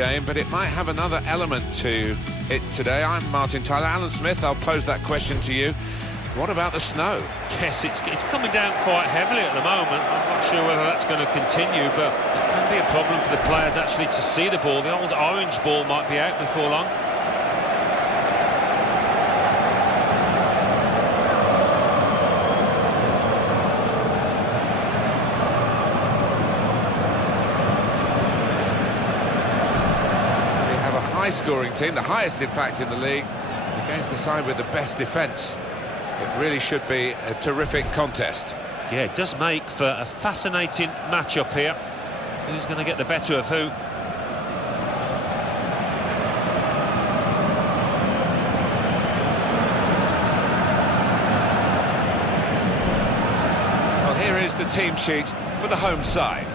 game, but it might have another element to it today. I'm Martin Tyler. Alan Smith, I'll pose that question to you. What about the snow? Yes, it's coming down quite heavily at the moment. I'm not sure whether that's going to continue, but it can be a problem for the players actually to see the ball. The old orange ball might be out before long. High-scoring team, the highest in fact in the league, against the side with the best defence. It really should be a terrific contest. Yeah, it does make for a fascinating match-up here. Who's going to get the better of who? Well, here is the team sheet for the home side.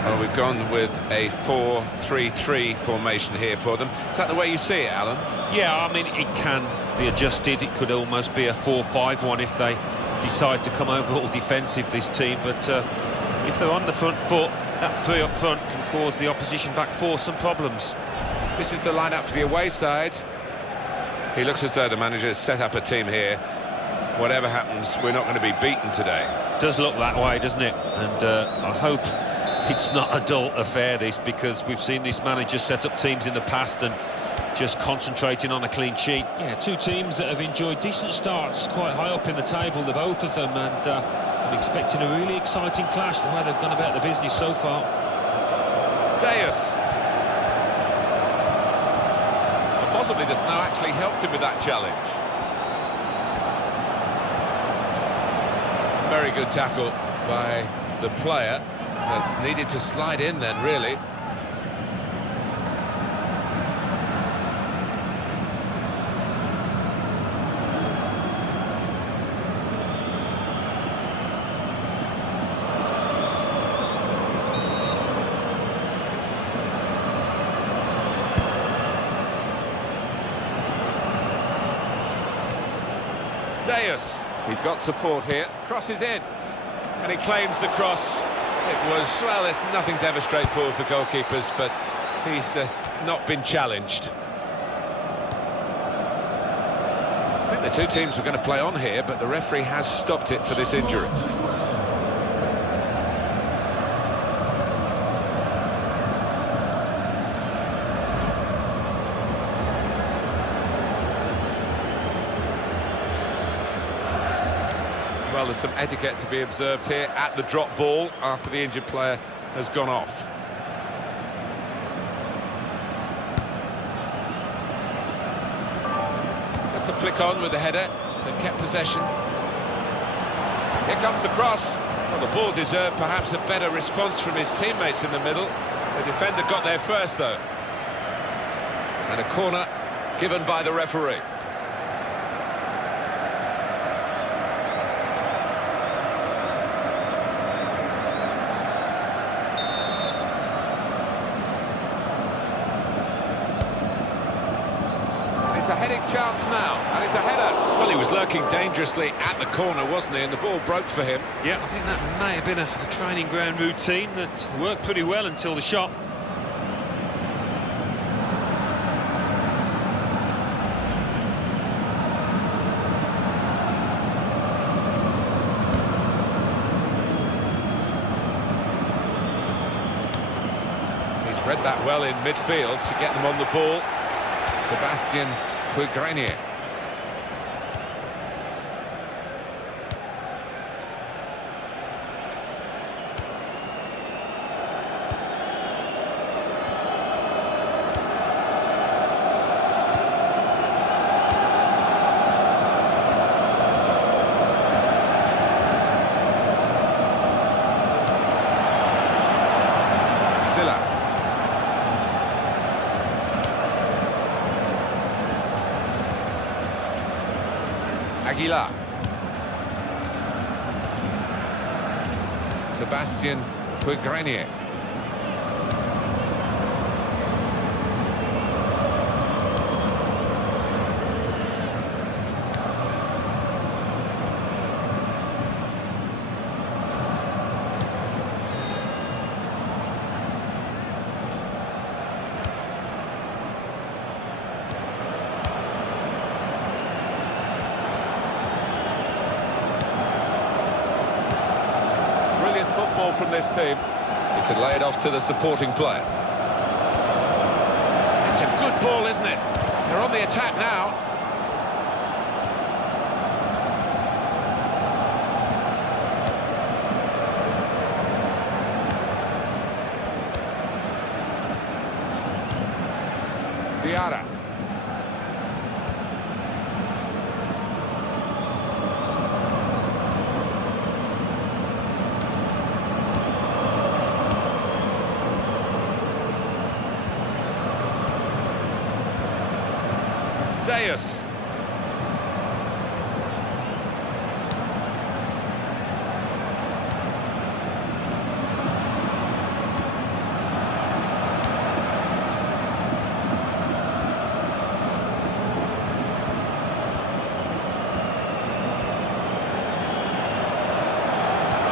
Well, we've gone with a 4-3-3 formation here for them. Is that the way you see it, Alan? Yeah, I mean, it can be adjusted. It could almost be a 4-5-1 if they decide to come over all defensive, this team. But if they're on the front foot, that three up front can cause the opposition back four some problems. This is the lineup for the away side. He looks as though the manager has set up a team here. Whatever happens, we're not going to be beaten today. It does look that way, doesn't it? And I hope it's not a dull affair, this, because we've seen this manager set up teams in the past and just concentrating on a clean sheet. Yeah, two teams that have enjoyed decent starts quite high up in the table, the both of them, and I'm expecting a really exciting clash from where they've gone about the business so far. Deus. Well, possibly the snow actually helped him with that challenge. Very good tackle by the player. That needed to slide in then, really. Deus, he's got support here, crosses in, and he claims the cross. It was, well, nothing's ever straightforward for goalkeepers, but he's not been challenged. I think the two teams were going to play on here, but the referee has stopped it for this injury. Well, there's some etiquette to be observed here at the drop ball after the injured player has gone off. Just a flick on with the header that kept possession. Here comes the cross. Well, the ball deserved perhaps a better response from his teammates in the middle. The defender got there first, though. And a corner given by the referee. It's a heading chance now, and it's a header. Well, he was lurking dangerously at the corner, wasn't he? And the ball broke for him. Yeah, I think that may have been a training ground routine that worked pretty well until the shot. He's read that well in midfield to get them on the ball. Sebastian Puigrenier. Aguilar. Sebastian Puigrenier. from this team. He can lay it off to the supporting player. It's a good ball, isn't it? They're on the attack now. Diarra. Deus.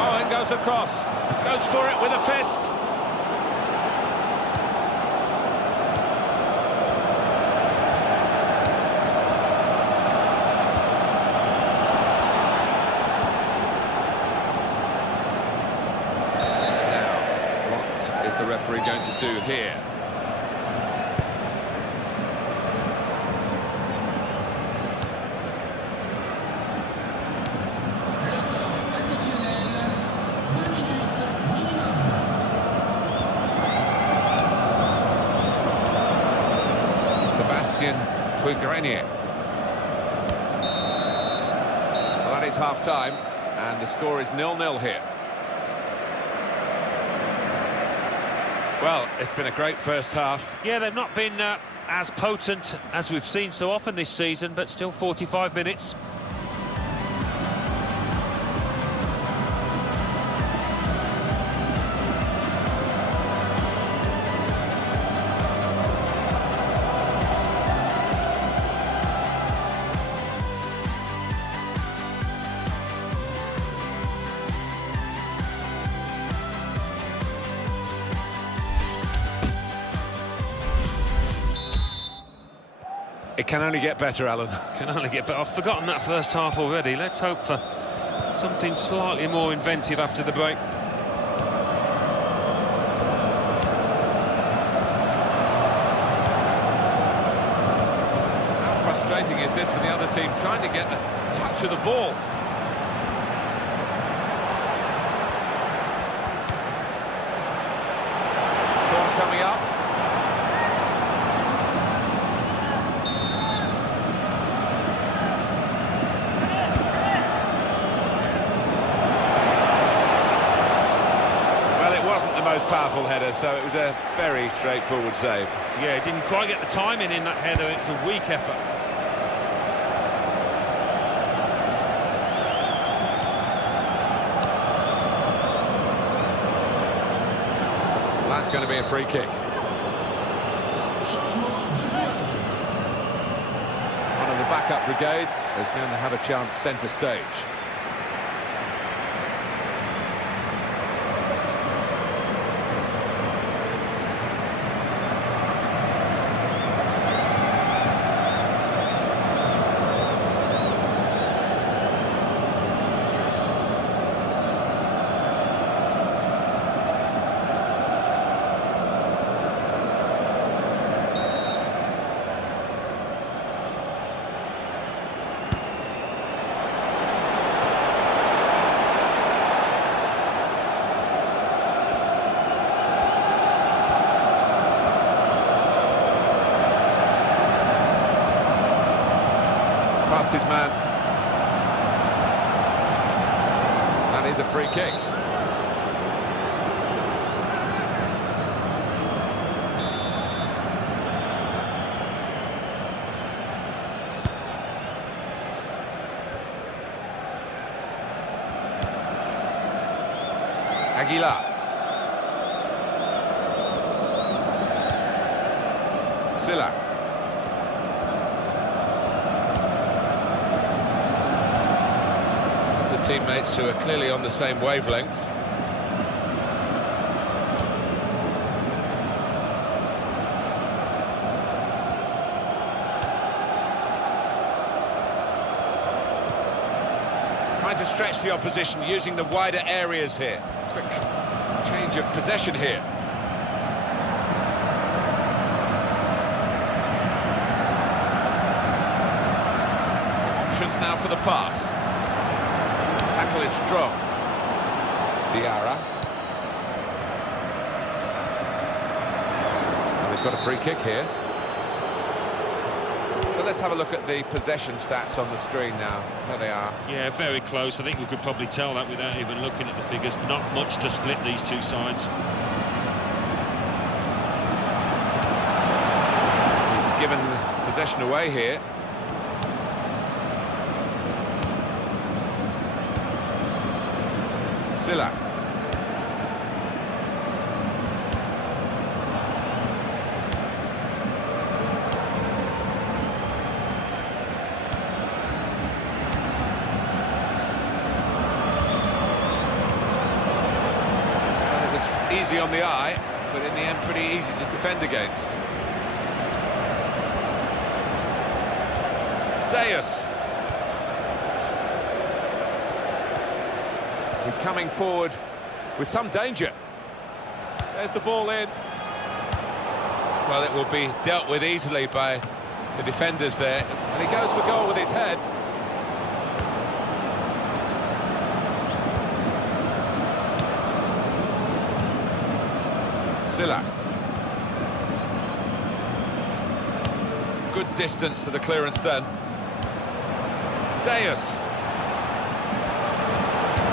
Oh, and goes across. Goes for it with a fist. The referee going to do here? Sebastian Twiggrenier. Well, that is half-time, and the score is 0-0 here. Well, it's been a great first half. Yeah, they've not been as potent as we've seen so often this season, but still 45 minutes. It can only get better, Alan. Can only get better. I've forgotten that first half already. Let's hope for something slightly more inventive after the break. How frustrating is this for the other team, trying to get the touch of the ball? Corner coming up. Most powerful header, so it was a very straightforward save. Yeah, he didn't quite get the timing in that header. It's a weak effort. That's going to be a free kick. One of the backup brigade is going to have a chance centre stage. Past his man. That is a free kick. Aguilar. Silla. The teammates who are clearly on the same wavelength. Trying to stretch the opposition using the wider areas here. Quick change of possession here. Some options now for the pass. Tackle is strong. Diarra. And they've got a free kick here. So let's have a look at the possession stats on the screen now. There they are. Yeah, very close. I think we could probably tell that without even looking at the figures. Not much to split these two sides. He's given possession away here. Silla. Easy on the eye, but in the end pretty easy to defend against. Deus. He's coming forward with some danger. There's the ball in. Well, it will be dealt with easily by the defenders there. And he goes for goal with his head. Silla. Good distance to the clearance then. Deus.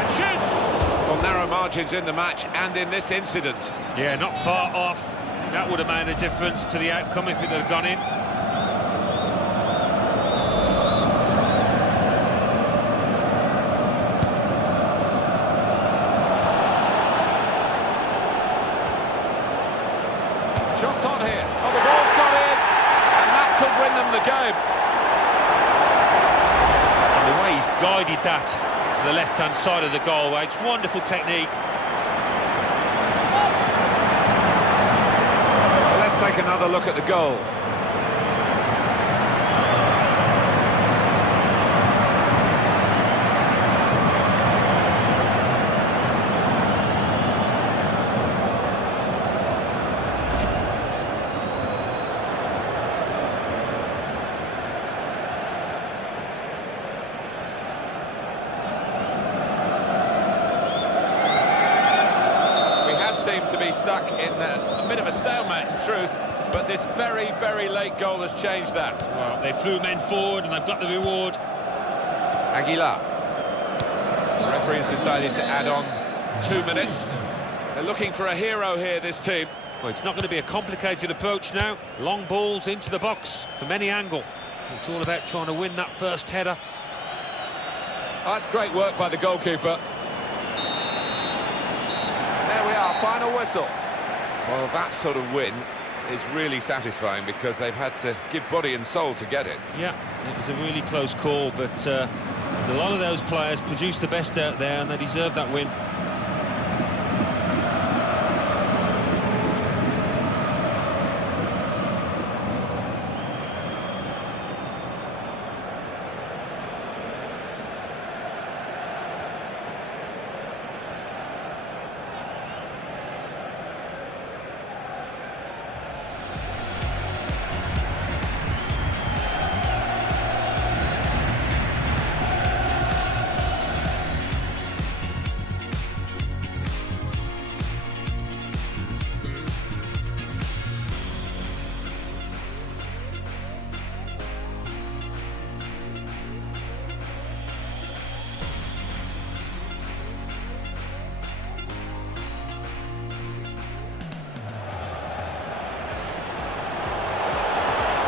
And shoots! Well, narrow margins in the match and in this incident. Yeah, not far off. That would have made a difference to the outcome if it had gone in. Shots on here. Oh, the ball's gone in, and that could win them the game. And the way he's guided that to the left-hand side of the goal, it's wonderful technique. Well, let's take another look at the goal. Seem to be stuck in a bit of a stalemate in truth, but this very, very late goal has changed that. Well, they threw men forward and they've got the reward. Aguilar. The referee's decided to add on 2 minutes. They're looking for a hero here, this team. Well, it's not going to be a complicated approach now. Long balls into the box from any angle. It's all about trying to win that first header. Oh, that's great work by the goalkeeper. There we are, final whistle. Well, that sort of win is really satisfying because they've had to give body and soul to get it. Yeah, it was a really close call, but a lot of those players produced the best out there and they deserve that win.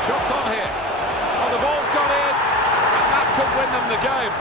Shots on here. Oh, the ball's gone in, and that could win them the game.